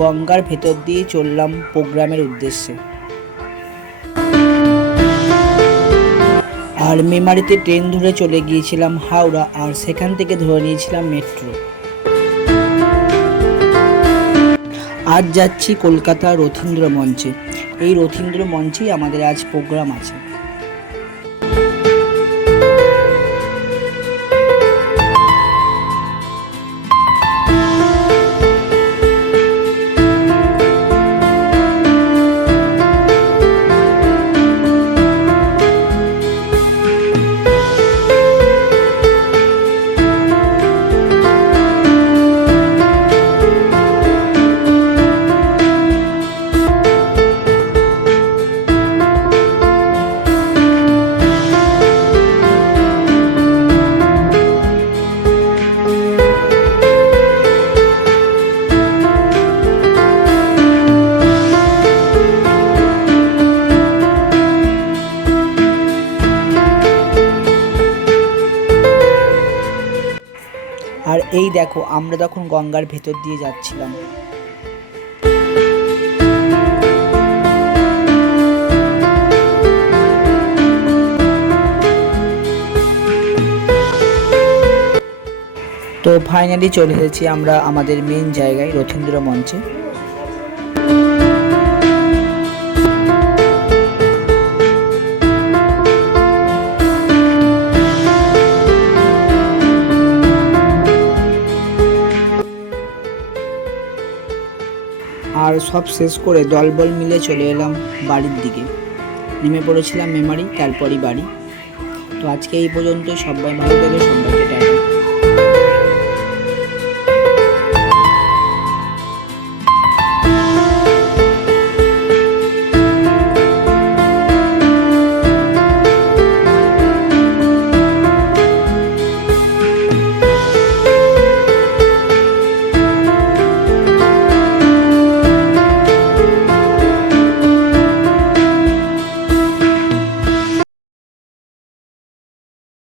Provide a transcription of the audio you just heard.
গঙ্গার ভেতর দিয়ে চললাম প্রোগ্রামের উদ্দেশ্যে। আর মেমারিতে ট্রেন ধরে চলে গিয়েছিলাম হাওড়া, আর সেখান থেকে ধরে নিয়েছিলাম মেট্রো। আজ যাচ্ছি কলকাতা রথীন্দ্র মঞ্চে। এই রথীন্দ্র মঞ্চেই আমাদের আজ প্রোগ্রাম আছে। আর এই দেখো, আমরা তখন গঙ্গার ভেতর দিয়ে যাচ্ছিলাম। তো ফাইনালি চলে এসেছি আমরা আমাদের মেন জায়গায়, রথীন্দ্র মঞ্চে। আর সব শেষ করে দলবল মিলে চলে এলাম বাড়ির দিকে। নেমে পড়েছিলাম মেমারি, তারপরই বাড়ি। তো আজকে এই পর্যন্ত। সবাই ভালো থাকবে, সবাই